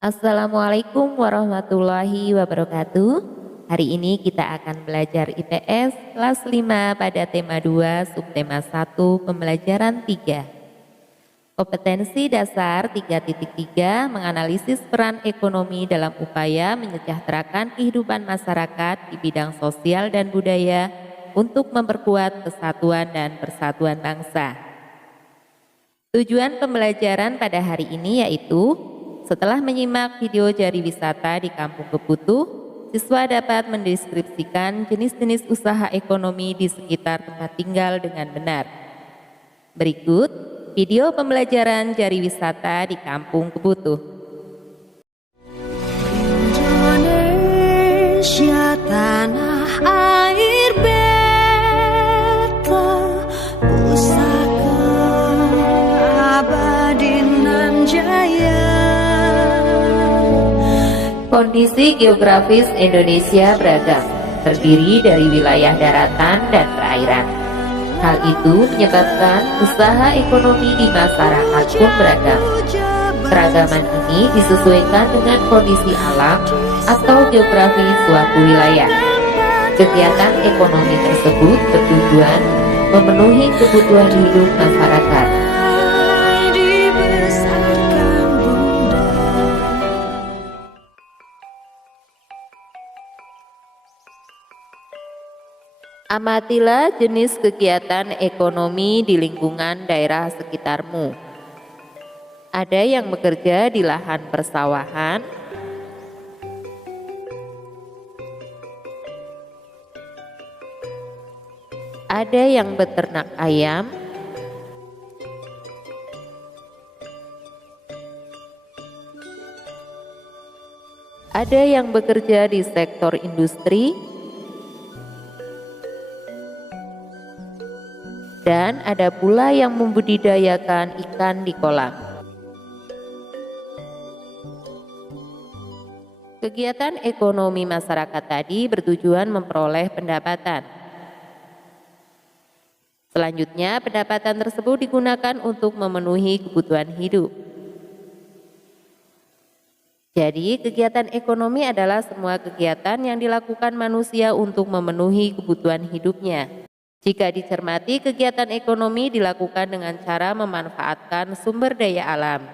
Assalamualaikum warahmatullahi wabarakatuh. Hari ini kita akan belajar IPS kelas 5 pada tema 2, subtema 1, pembelajaran 3. Kompetensi dasar 3.3 menganalisis peran ekonomi dalam upaya menyejahterakan kehidupan masyarakat di bidang sosial dan budaya untuk memperkuat kesatuan dan persatuan bangsa. Tujuan pembelajaran pada hari ini yaitu setelah menyimak video jari wisata di Kampung Keputuh, siswa dapat mendeskripsikan jenis-jenis usaha ekonomi di sekitar tempat tinggal dengan benar. Berikut video pembelajaran jari wisata di Kampung Keputuh. Indonesia tanah air beta, pusaka abadi nan jaya. Kondisi geografis Indonesia beragam, terdiri dari wilayah daratan dan perairan. Hal itu menyebabkan usaha ekonomi di masyarakat pun beragam. Keragaman ini disesuaikan dengan kondisi alam atau geografi suatu wilayah. Kegiatan ekonomi tersebut bertujuan memenuhi kebutuhan hidup masyarakat. Amatilah jenis kegiatan ekonomi di lingkungan daerah sekitarmu. Ada yang bekerja di lahan persawahan, ada yang beternak ayam, ada yang bekerja di sektor industri, dan ada pula yang membudidayakan ikan di kolam. Kegiatan ekonomi masyarakat tadi bertujuan memperoleh pendapatan. Selanjutnya, pendapatan tersebut digunakan untuk memenuhi kebutuhan hidup. Jadi, kegiatan ekonomi adalah semua kegiatan yang dilakukan manusia untuk memenuhi kebutuhan hidupnya. Jika dicermati, kegiatan ekonomi dilakukan dengan cara memanfaatkan sumber daya alam.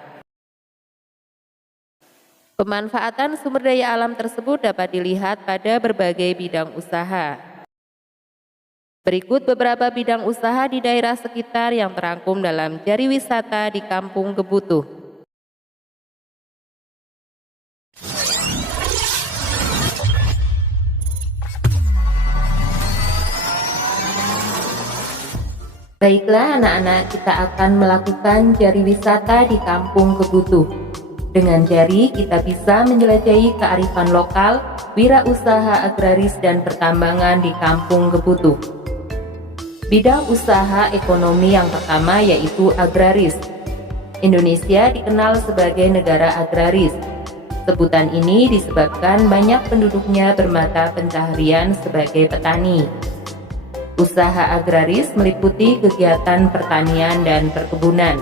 Pemanfaatan sumber daya alam tersebut dapat dilihat pada berbagai bidang usaha. Berikut beberapa bidang usaha di daerah sekitar yang terangkum dalam jari wisata di Kampung Keputuh. Baiklah anak-anak, kita akan melakukan jari wisata di Kampung Keputuh. Dengan jari kita bisa menjelajahi kearifan lokal, wirausaha agraris dan pertambangan di Kampung Keputuh. Bidang usaha ekonomi yang pertama yaitu agraris. Indonesia dikenal sebagai negara agraris. Sebutan ini disebabkan banyak penduduknya bermata pencaharian sebagai petani. Usaha agraris meliputi kegiatan pertanian dan perkebunan.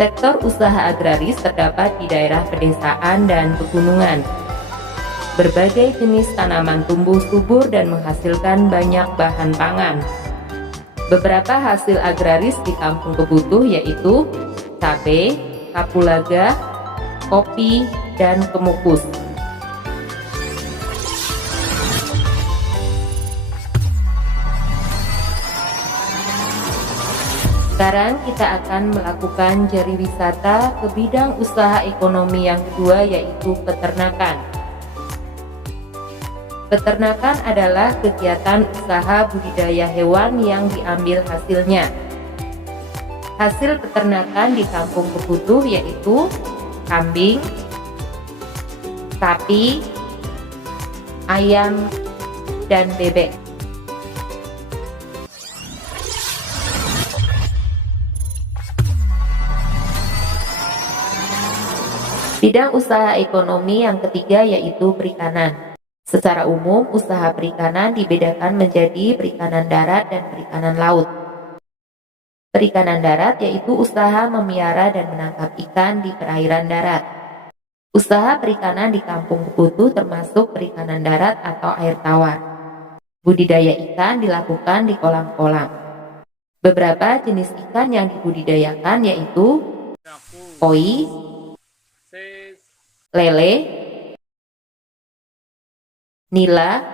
Sektor usaha agraris terdapat di daerah pedesaan dan pegunungan. Berbagai jenis tanaman tumbuh subur dan menghasilkan banyak bahan pangan. Beberapa hasil agraris di Kampung Keputuh yaitu cabai, kapulaga, kopi, dan kemukus. Sekarang kita akan melakukan jari wisata ke bidang usaha ekonomi yang kedua yaitu peternakan. Peternakan adalah kegiatan usaha budidaya hewan yang diambil hasilnya. Hasil peternakan di Kampung Keputuh yaitu kambing, sapi, ayam, dan bebek. Bidang usaha ekonomi yang ketiga yaitu perikanan. Secara umum, usaha perikanan dibedakan menjadi perikanan darat dan perikanan laut. Perikanan darat yaitu usaha memelihara dan menangkap ikan di perairan darat. Usaha perikanan di Kampung Keputu termasuk perikanan darat atau air tawar. Budidaya ikan dilakukan di kolam-kolam. Beberapa jenis ikan yang dibudidayakan yaitu koi, lele, nila,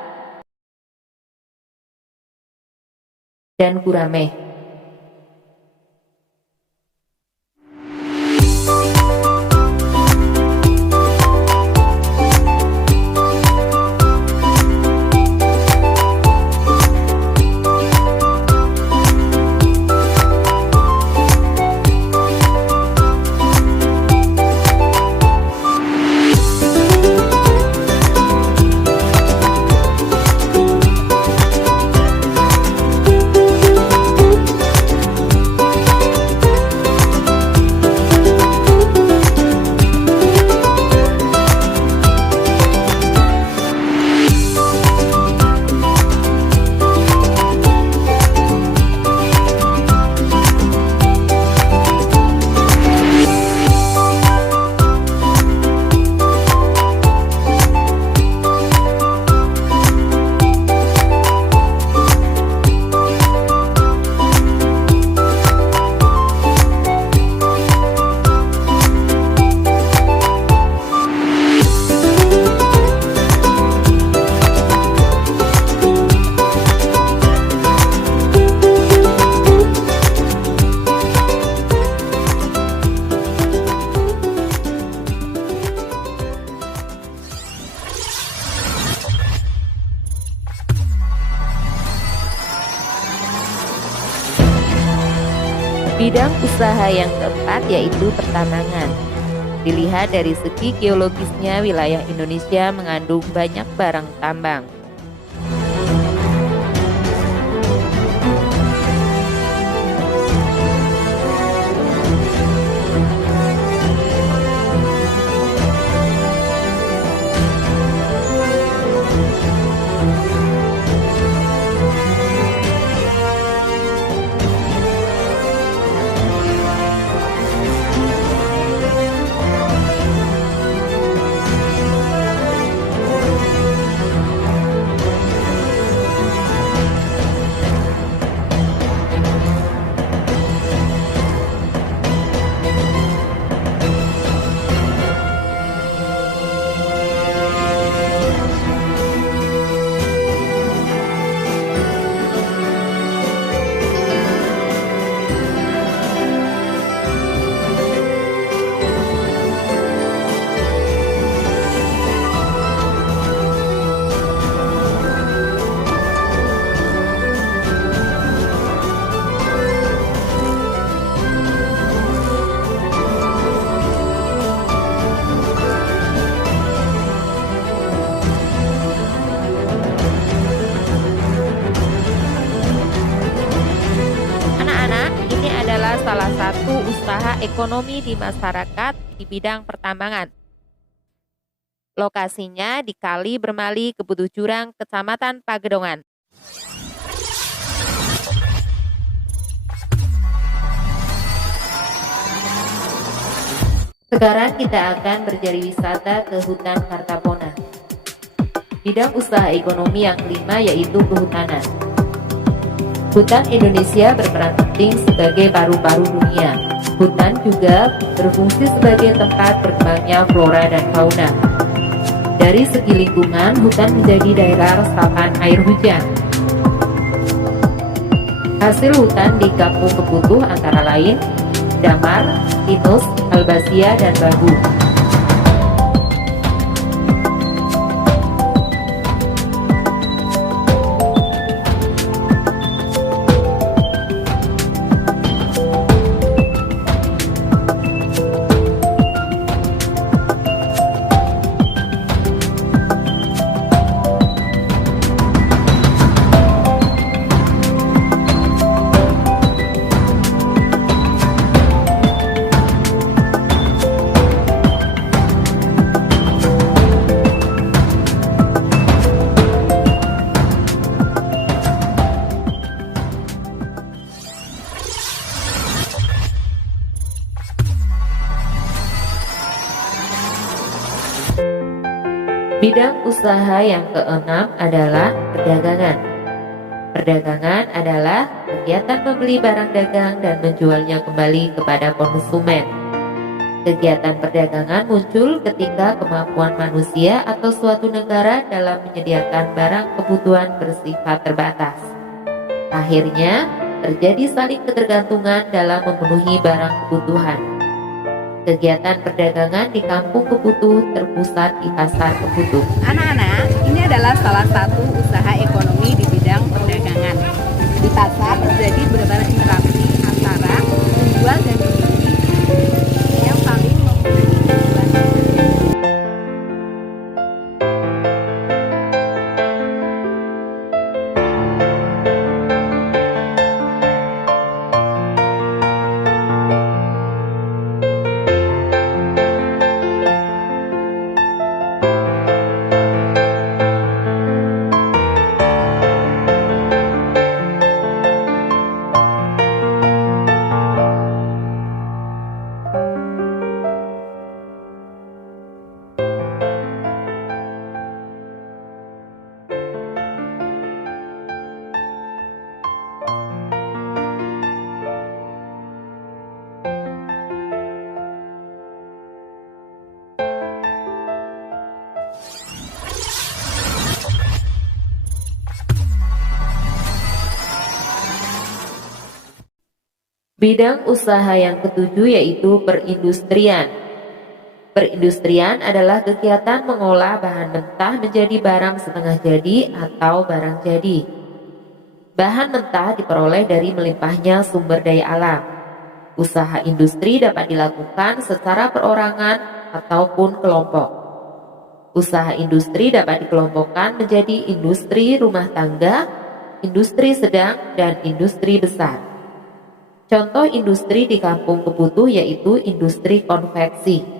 dan gurame. Bidang usaha yang keempat yaitu pertambangan. Dilihat dari segi geologisnya, wilayah Indonesia mengandung banyak barang tambang. Salah satu usaha ekonomi di masyarakat di bidang pertambangan. Lokasinya di Kali Bermali, Keputu Jurang, Kecamatan Pagedongan. Sekarang kita akan berjari wisata ke hutan Kartapona. Bidang usaha ekonomi yang kelima yaitu kehutanan. Hutan Indonesia berperan penting sebagai paru-paru dunia. Hutan juga berfungsi sebagai tempat berkembangnya flora dan fauna. Dari segi lingkungan, hutan menjadi daerah resapan air hujan. Hasil hutan di Kampung Keputu antara lain damar, pinus, albasia, dan bambu. Bidang usaha yang keenam adalah perdagangan. Perdagangan adalah kegiatan membeli barang dagang dan menjualnya kembali kepada konsumen. Kegiatan perdagangan muncul ketika kemampuan manusia atau suatu negara dalam menyediakan barang kebutuhan bersifat terbatas. Akhirnya, terjadi saling ketergantungan dalam memenuhi barang kebutuhan. Kegiatan perdagangan di kampung kebutuh terpusat di pasar kebutuh. Anak-anak, ini adalah salah satu usaha ekonomi di bidang perdagangan. Di pasar terjadi berbagai interaksi antara penjual dan pembeli yang saling memenuhi kebutuhan. Bidang usaha yang ketujuh yaitu perindustrian. Perindustrian adalah kegiatan mengolah bahan mentah menjadi barang setengah jadi atau barang jadi. Bahan mentah diperoleh dari melimpahnya sumber daya alam. Usaha industri dapat dilakukan secara perorangan ataupun kelompok. Usaha industri dapat dikelompokkan menjadi industri rumah tangga, industri sedang, dan industri besar. Contoh industri di kampung kebutuh yaitu industri konveksi.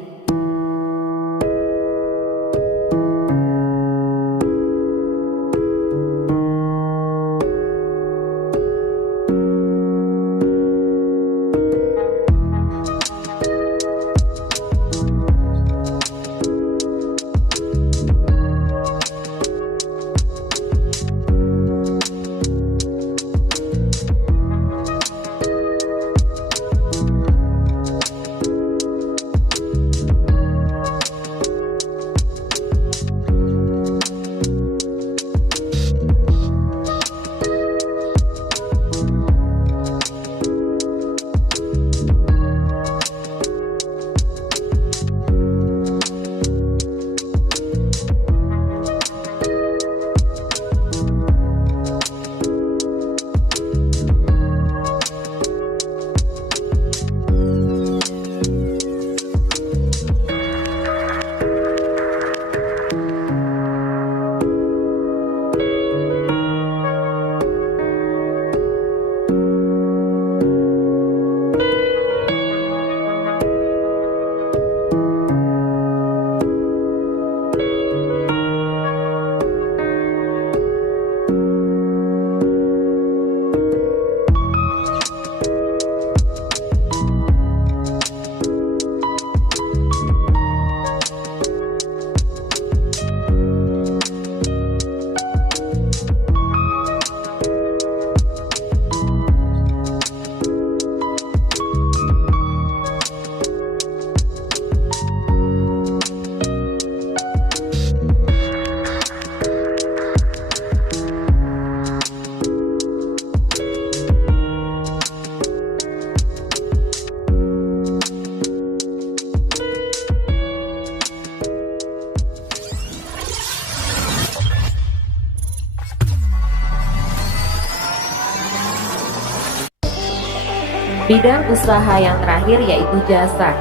Bidang usaha yang terakhir yaitu jasa.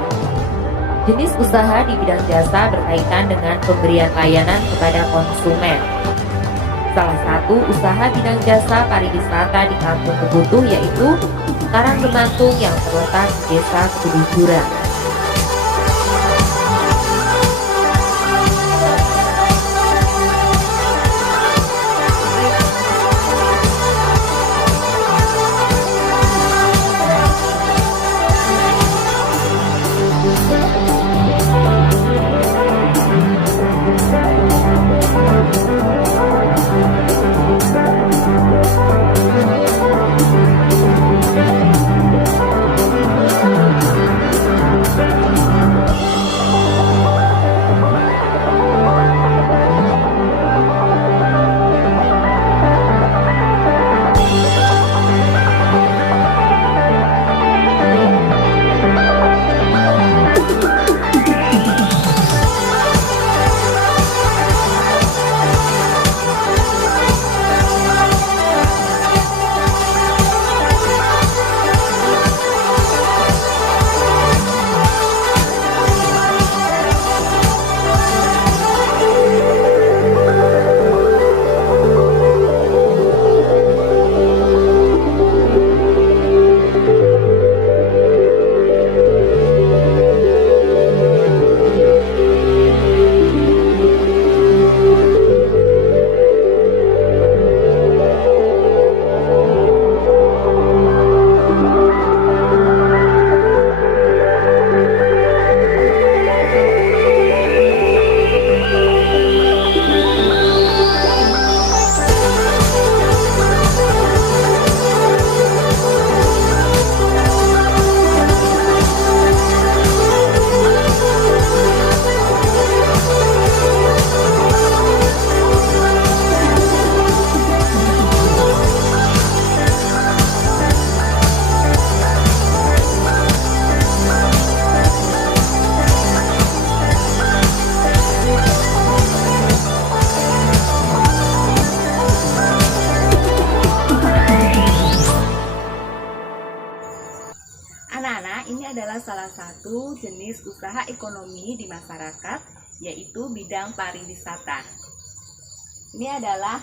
Jenis usaha di bidang jasa berkaitan dengan pemberian layanan kepada konsumen. Salah satu usaha bidang jasa pariwisata di kampung kebutuh yaitu Karanggemantung yang terletak di Desa Kebutuh Jurang. adalah salah satu jenis usaha ekonomi di masyarakat, yaitu bidang pariwisata. Ini adalah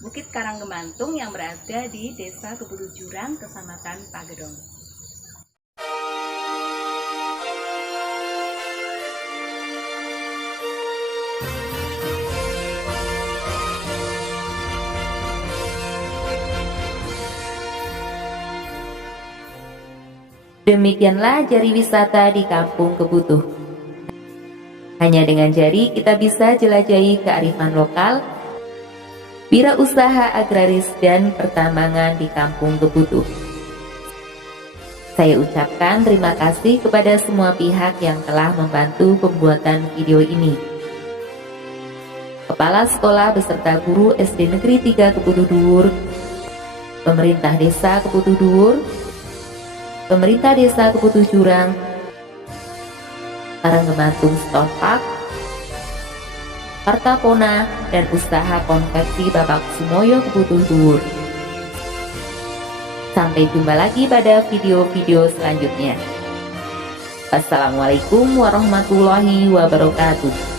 Bukit Karanggemantung yang berada di Desa Keputu Jurang, Kecamatan Pagedong. Demikianlah jari wisata di Kampung Kebutuh. Hanya dengan jari kita bisa jelajahi kearifan lokal, wirausaha agraris dan pertambangan di Kampung Kebutuh. Saya ucapkan terima kasih kepada semua pihak yang telah membantu pembuatan video ini. Kepala Sekolah beserta guru SD Negeri 3 Keputu Dhuwur, Pemerintah Desa Keputu Dhuwur, Pemerintah Desa Keputu Jurang, Karanggemantung Stone Park, Partapona, dan Usaha Konveksi Bapak Sumoyo Keputu Dhuwur. Sampai jumpa lagi pada video-video selanjutnya. Wassalamualaikum warahmatullahi wabarakatuh.